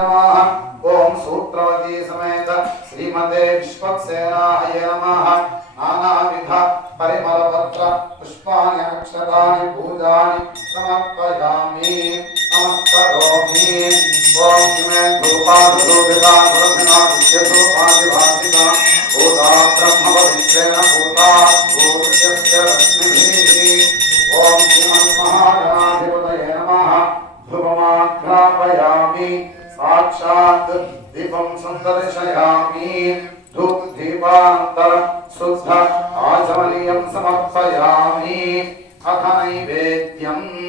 ओम सूत्रवती समेत श्रीमते विश्वक्सेनाय नमः। नानाविध परिमलपत्र पुष्पाणि अक्षतानि पूजानि समर्पयामि नमस्करोमि। ओम इमे धूपाधूपिता गुरुभिना नित्यधूपादिभासिता भूता ब्रह्मपवित्रेण भूता भूर्यस्य रश्मिभिः। ओम श्रीमन्महागणाधिपतये नमः। धूपमाघ्रापयामि साक्षात् दीपं संदर्शयामि। धूप दीपानन्तरं शुद्ध आचमनीयं समर्पयामि। अथ नैवेद्यम्